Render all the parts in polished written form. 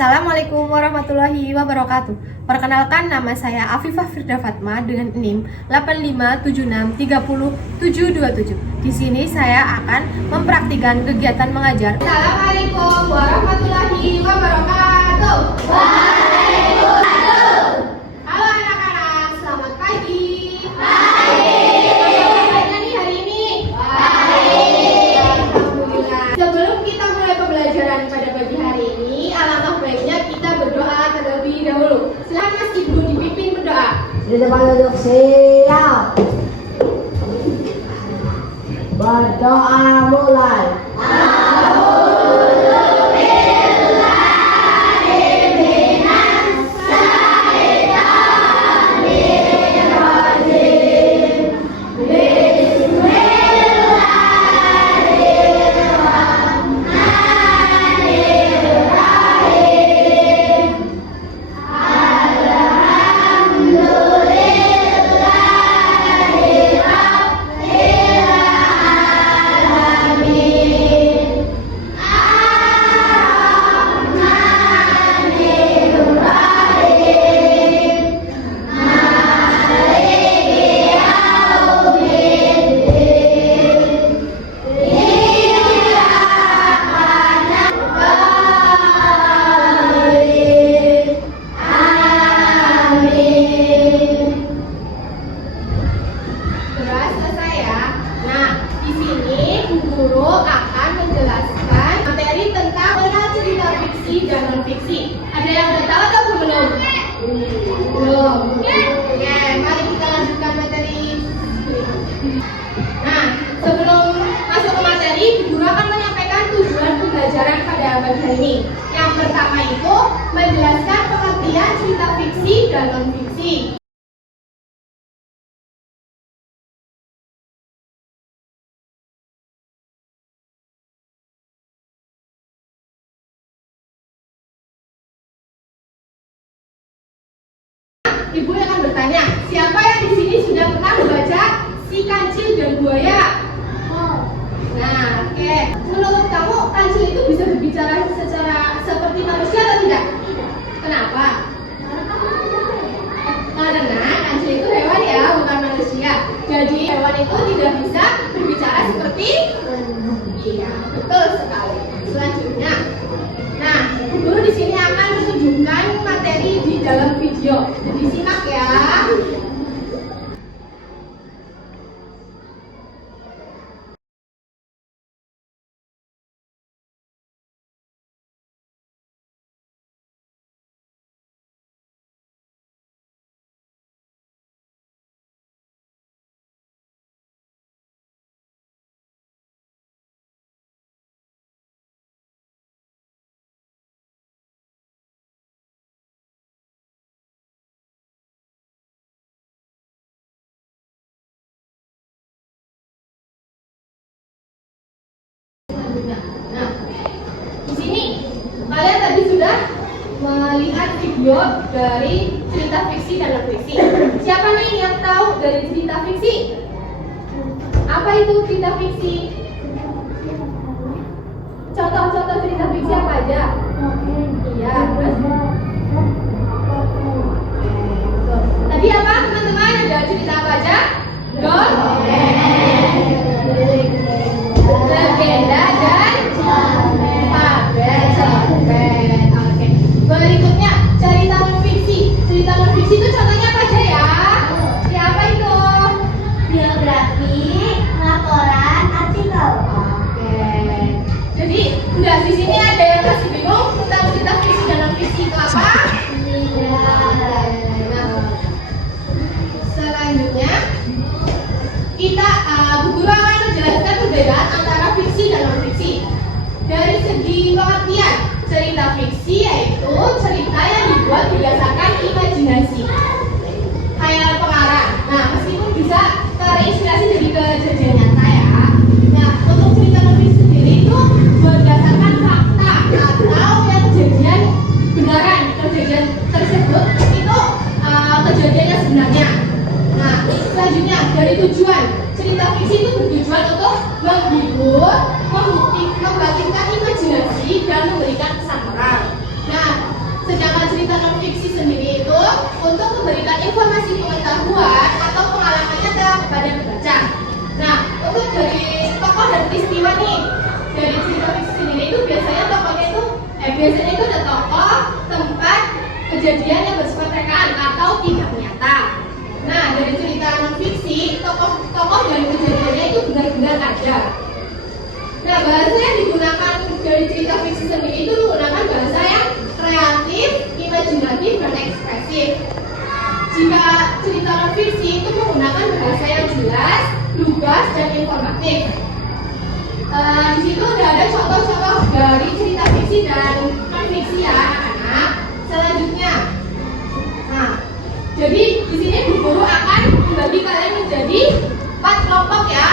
Assalamualaikum warahmatullahi wabarakatuh. Perkenalkan, nama saya Afifah Firda Fatma dengan NIM 85763077. Di sini saya akan mempraktikkan kegiatan mengajar. Assalamualaikum warahmatullahi wabarakatuh. Waalaikumsalam. Halo anak-anak, selamat pagi. Bagaimana nih hari ini? Alhamdulillah. Sebelum kita mulai pembelajaran pada pagi hari ini, alangkah baiknya kita berdoa terlebih dahulu. Silakan Mas Ibu dipimpin berdoa. Di depan duduk siap. Berdoa mulai. Ada yang udah tahu atau belum? Belum. Oke, mari kita lanjutkan materi. Nah, sebelum masuk ke materi, guru akan menyampaikan tujuan pembelajaran pada pagi hari ini. Yang pertama itu menjelaskan pengertian cerita fiksi dan non-fiksi. Ibu akan bertanya, siapa yang di sini sudah pernah membaca Si Kancil dan Buaya? Nah, oke. Menurut kamu, kancil itu bisa berbicara seperti manusia atau tidak? Kenapa? Karena kancil itu hewan ya, bukan manusia. Jadi hewan itu tidak bisa berbicara seperti iya, betul sekali. Selanjutnya, nah, guru di sini akan menunjukkan materi di dalam video. Jadi simak ya. Nah, di sini kalian tadi sudah melihat video dari cerita fiksi dan non-fiksi. Siapa nih yang tahu dari cerita fiksi? Apa itu cerita fiksi? Contoh-contoh cerita fiksi apa aja? Iya, terus? Tadi apa teman-teman? Ada cerita apa aja? Legenda dan fabel cerpen. Oke. Berikutnya cerita non-fiksi. Cerita non-fiksi itu contohnya apa aja ya? Siapa itu? Biografi, laporan, artikel. Oke. Jadi udah di sini ada yang masih bingung tentang cerita fiksi dan non-fiksi itu apa? Selanjutnya kita Bu Guru akan menjelaskan perbedaan antara fiksi dan non-fiksi. Dari segi pengertian, cerita fiksi yaitu cerita yang dibuat berdasarkan imajinasi, khayal pengarang. Nah, meskipun bisa terinspirasi dari kejadian nyata ya. Nah, untuk cerita non-fiksi sendiri itu berdasarkan fakta atau yang kejadian benaran. Kejadian tersebut itu kejadian yang sebenarnya. Nah, selanjutnya dari tujuan, cerita fiksi itu bertujuan untuk menghibur, membangkitkan imajinasi dan memberikan kesan moral. Nah, memberikan informasi pengetahuan atau pengalaman nyata kepada pembaca. Nah, untuk dari tokoh dan peristiwa nih, dari cerita fiksi sendiri itu biasanya tokohnya itu biasanya itu ada tokoh, tempat, kejadian yang bersifat rekaan atau tidak nyata. Nah, dari cerita non fiksi, tokoh dan kejadiannya itu benar-benar ada. Nah, bahasa yang digunakan dari cerita fiksi sendiri itu menggunakan bahasa yang kreatif, imajinatif, dan ekspresif. Jika cerita non fiksi itu menggunakan bahasa yang jelas, lugas, dan informatif. Di situ udah ada contoh-contoh dari cerita fiksi dan non fiksi ya anak-anak. Selanjutnya, nah, jadi di sini Bu Guru akan membagi kalian menjadi 4 kelompok ya.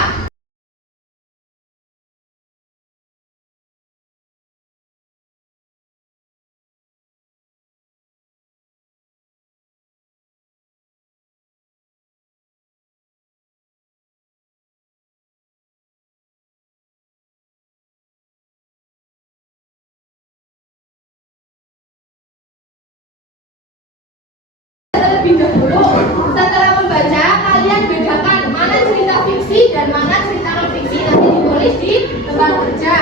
Terlebih dahulu, setelah membaca, kalian bedakan mana cerita fiksi dan mana cerita non fiksi. Nanti ditulis di lembar kerja.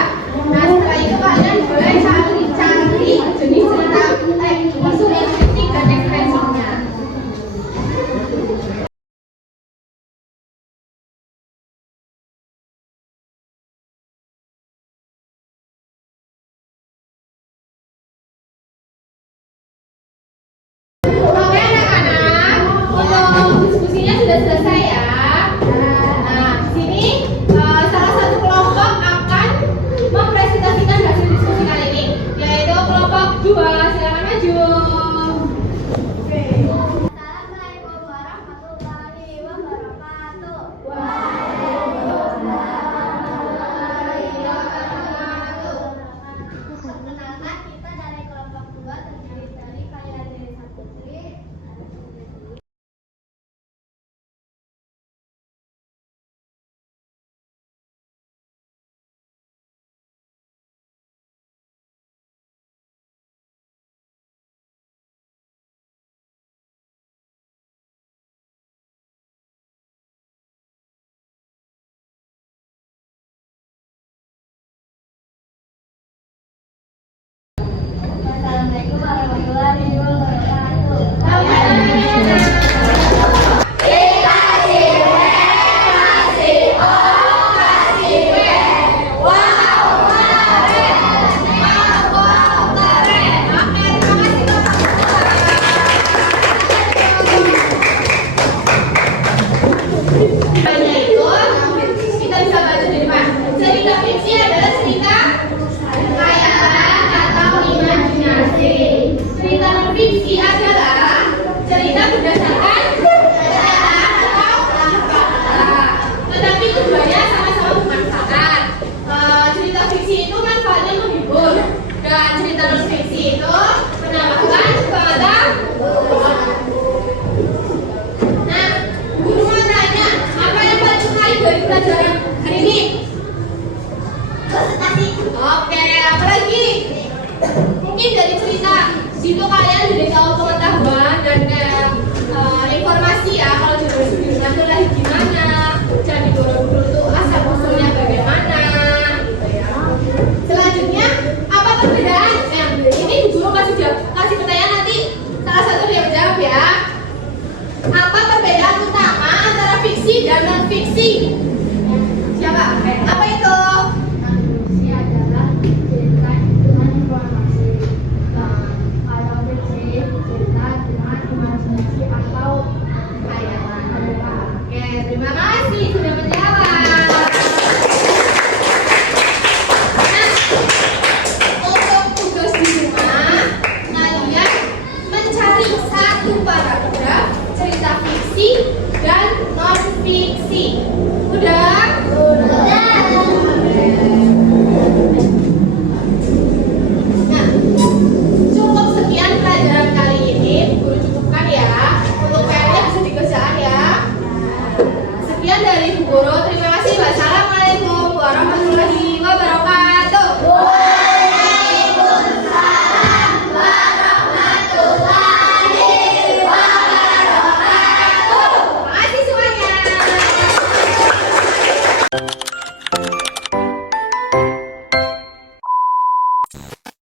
Nah, setelah itu kalian boleh cari jenis cerita unsur estetik dan ekspresinya. Oke anak-anak, untuk diskusinya sudah selesai ya. Nah, di sini salah satu kelompok akan mempresentasikan hasil diskusi kali ini, yaitu kelompok 2. Silakan maju. Oke. Assalamualaikum warahmatullahi wabarakatuh. Perkenalkan, kita dari kelompok 2 terdiri dari Kayani Putri. Assalamualaikum warahmatullahi wabarakatuh. Hanya itu, kita bisa baca di depan. Cerita fiksi adalah cerita khayalan atau imajinasi. Cerita non fiksi adalah cerita berdasarkan kenyataan atau fakta. Tetapi keduanya sama-sama bermanfaat. Cerita fiksi itu manfaatnya menghibur, dan cerita non fiksi itu menambahkan pengetahuan. Nah, guru mau tanya, apa yang paling menarik dari pelajaran hari ini? Presentasi. Oke, apa lagi? Mungkin dari cerita situ kalian jadi tahu